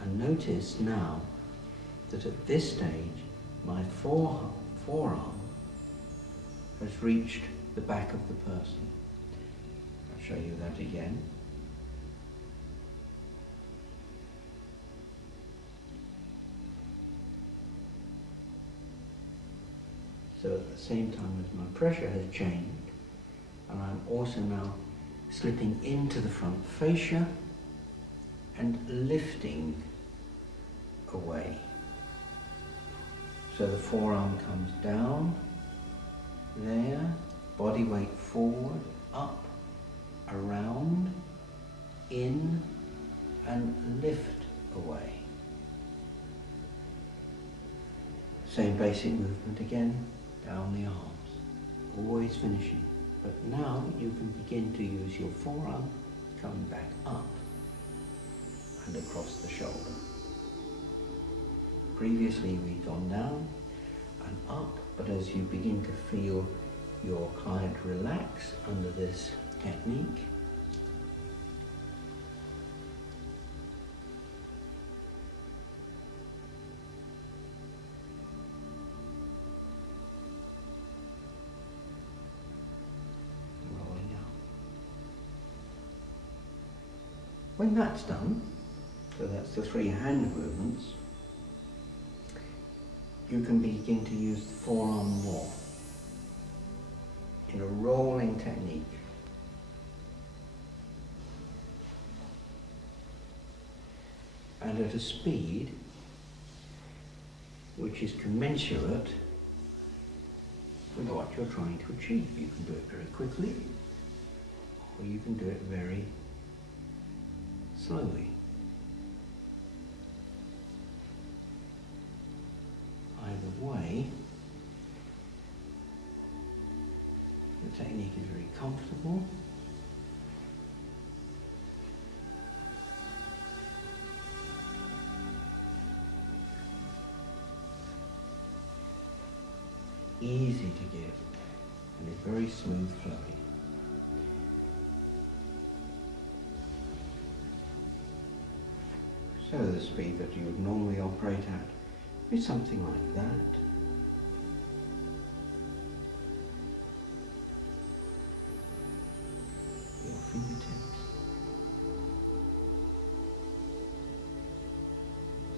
And notice now that at this stage my forearm has reached the back of the person. I'll show you that again. So at the same time as my pressure has changed, and I'm also now slipping into the front fascia and lifting away. So the forearm comes down, there, body weight forward, up, around, in, and lift away. Same basic movement again, down the arms, always finishing. But now you can begin to use your forearm coming back up and across the shoulder. Previously we'd gone down and up, but as you begin to feel your client relax under this technique, rolling out. When that's done, so that's the 3 hand movements, you can begin to use the forearm more in a rolling technique. And at a speed which is commensurate with what you're trying to achieve. You can do it very quickly, or you can do it very slowly. Either way, the technique is very comfortable. Easy to give, and it's very smooth flowing. So the speed that you would normally operate at is something like that. Your fingertips.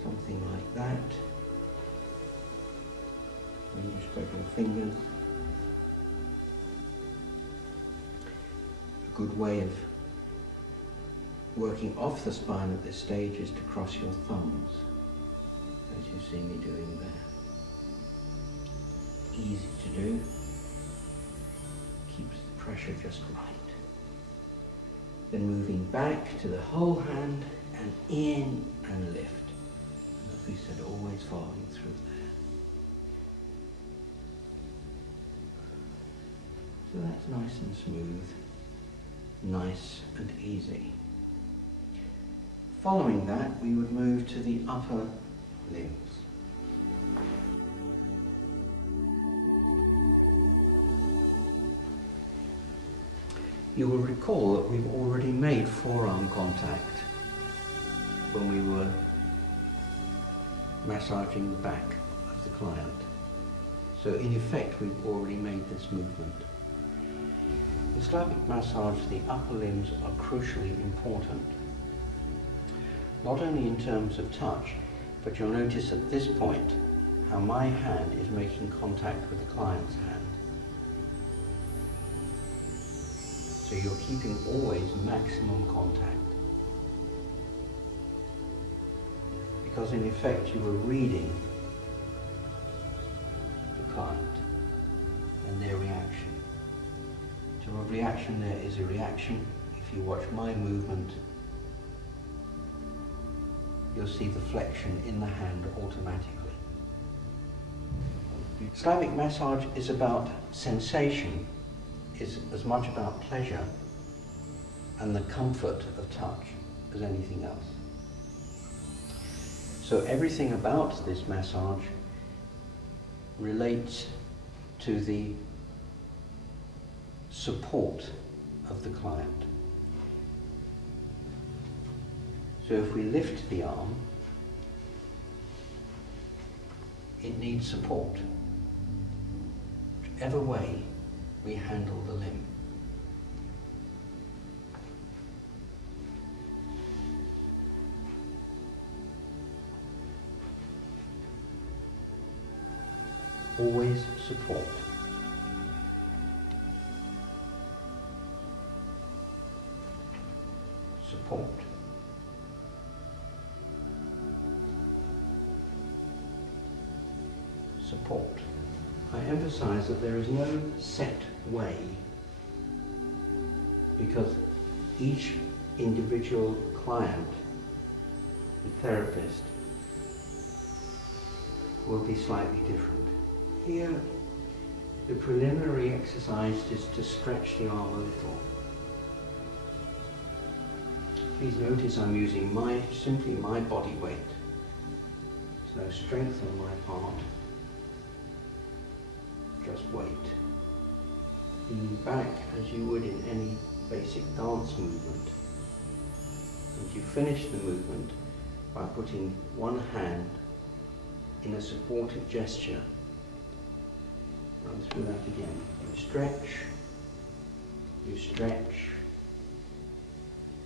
Something like that. When you spread your fingers. A good way of working off the spine at this stage is to cross your thumbs, as you see me doing there. Easy to do, keeps the pressure just right. Then moving back to the whole hand and in and lift. And as we said, always following through there. So that's nice and smooth, nice and easy. Following that, we would move to the upper limbs. You will recall that we've already made forearm contact when we were massaging the back of the client. So in effect, we've already made this movement. In Slavic massage, the upper limbs are crucially important. Not only in terms of touch, but you'll notice at this point how my hand is making contact with the client's hand. So you're keeping always maximum contact. Because in effect you were reading the client and their reaction. So a reaction there is a reaction. If you watch my movement, you'll see the flexion in the hand automatically. Slavic massage is about sensation, is as much about pleasure and the comfort of touch as anything else. So everything about this massage relates to the support of the client. So if we lift the arm, it needs support, whichever way we handle the limb. Always support. Support. Support. I emphasize that there is no set way, because each individual client and therapist will be slightly different. Here, the preliminary exercise is to stretch the arm a little. Please notice I'm using simply my body weight. There's no strength on my part, just weight. Lean back as you would in any basic dance movement. And you finish the movement by putting one hand in a supportive gesture. Run through that again. You stretch, you stretch,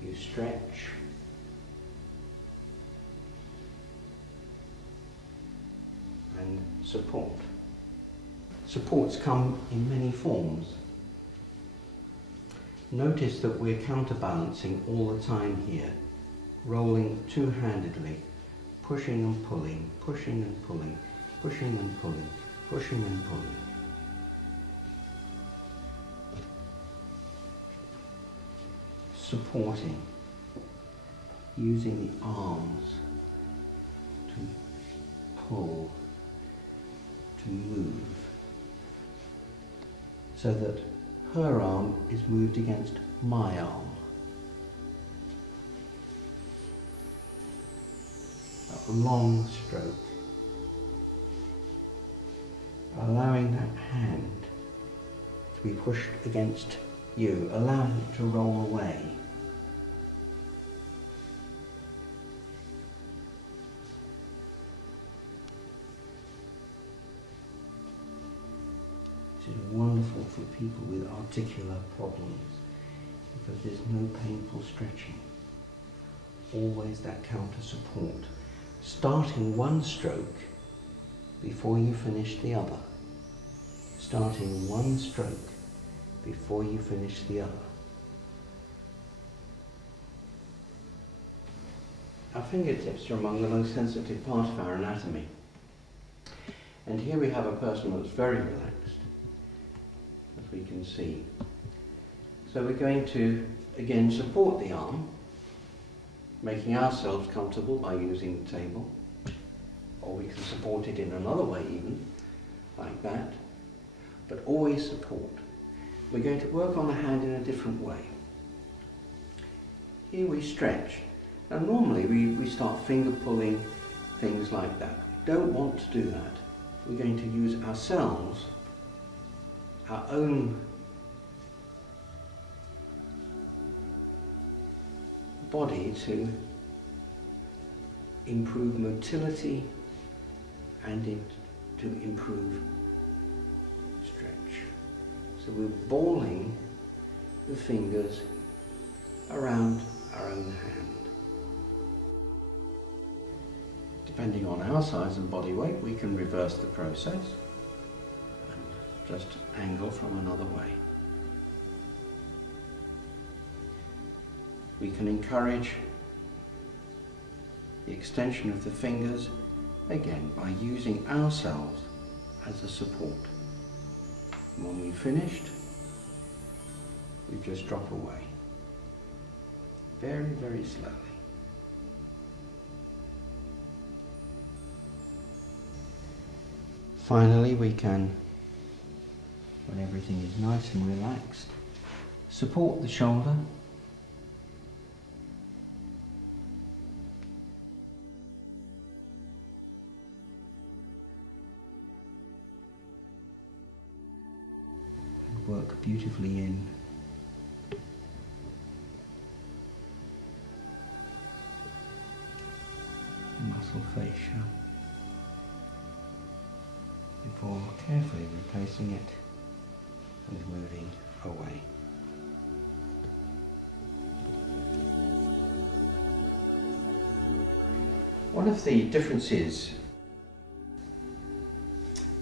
you stretch, and support. Supports come in many forms. Notice that we're counterbalancing all the time here, rolling two-handedly, pushing and pulling, pushing and pulling, pushing and pulling, pushing and pulling. Supporting, using the arms to pull, to move, so that her arm is moved against my arm. A long stroke, allowing that hand to be pushed against you, allowing it to roll away. This is wonderful for people with articular problems, because there's no painful stretching. Always that counter support. Starting one stroke before you finish the other. Starting one stroke before you finish the other. Our fingertips are among the most sensitive part of our anatomy. And here we have a person that's very relaxed, as we can see. So we're going to, again, support the arm, making ourselves comfortable by using the table, or we can support it in another way even, like that, but always support. We're going to work on the hand in a different way. Here we stretch. Now normally we start finger pulling, things like that. We don't want to do that. We're going to use ourselves, our own body to improve motility and to improve stretch. So we're balling the fingers around our own hand. Depending on our size and body weight, we can reverse the process and just angle from another way. We can encourage the extension of the fingers, again, by using ourselves as a support. And when we've finished, we just drop away. Very, very slowly. Finally, we can, when everything is nice and relaxed, support the shoulder. And work beautifully in muscle fascia before carefully replacing it and moving away. One of the differences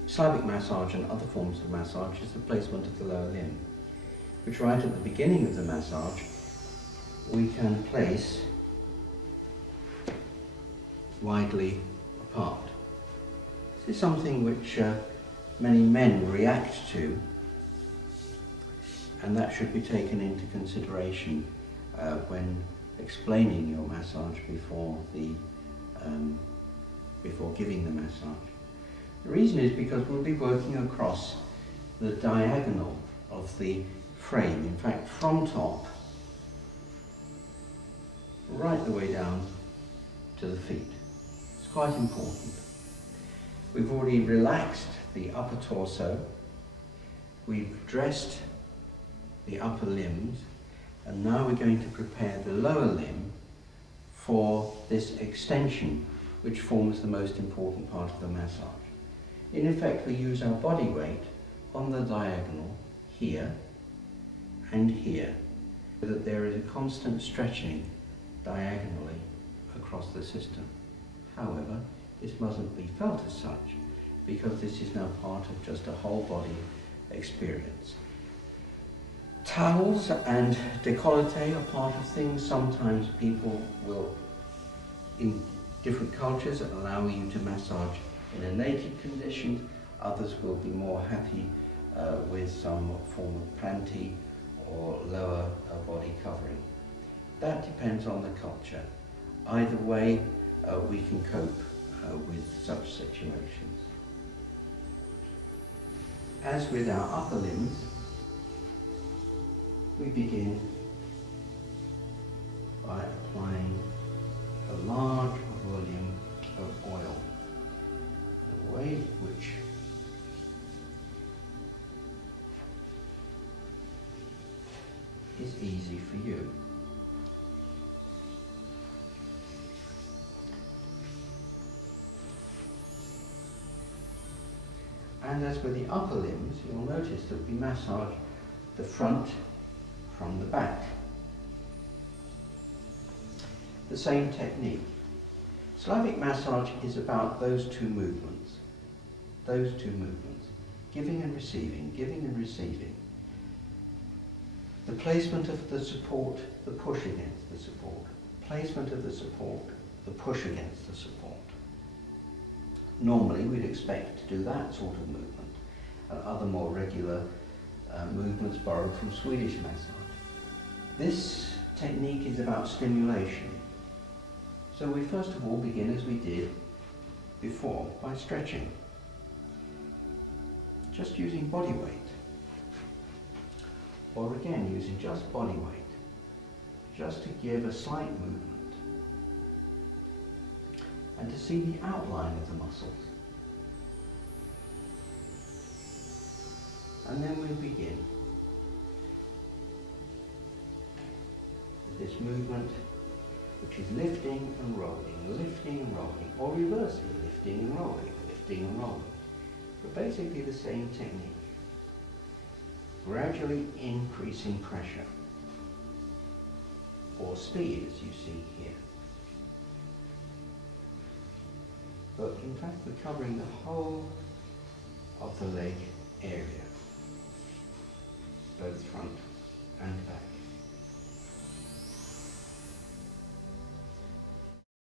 Slavic massage and other forms of massage is the placement of the lower limb, which right at the beginning of the massage we can place widely apart. This is something which many men react to, and that should be taken into consideration when explaining your massage before giving the massage. The reason is because we'll be working across the diagonal of the frame, in fact from top right the way down to the feet. It's quite important. We've already relaxed the upper torso, we've dressed the upper limbs, and now we're going to prepare the lower limb for this extension, which forms the most important part of the massage. In effect, we use our body weight on the diagonal here and here, so that there is a constant stretching diagonally across the system. However, this mustn't be felt as such, because this is now part of just a whole body experience. Towels and décolleté are part of things. Sometimes people will, in different cultures, allow you to massage in a naked condition. Others will be more happy with some form of panty or lower body covering. That depends on the culture. Either way, we can cope with such situations. As with our upper limbs, we begin by applying a large volume of oil, the way in which is easy for you. And as with the upper limbs, you'll notice that we massage the front from the back. The same technique. Slavic massage is about those two movements, giving and receiving, giving and receiving. The placement of the support, the push against the support. Placement of the support, the push against the support. Normally we'd expect to do that sort of movement, and other more regular movements borrowed from Swedish massage. This technique is about stimulation. So we first of all begin as we did before, by stretching. Just using body weight. Or again, using just body weight. Just to give a slight movement. And to see the outline of the muscles. And then we begin with this movement, which is lifting and rolling, or reversing, lifting and rolling, but basically the same technique. Gradually increasing pressure, or speed, as you see here. But in fact we're covering the whole of the leg area, both front and back.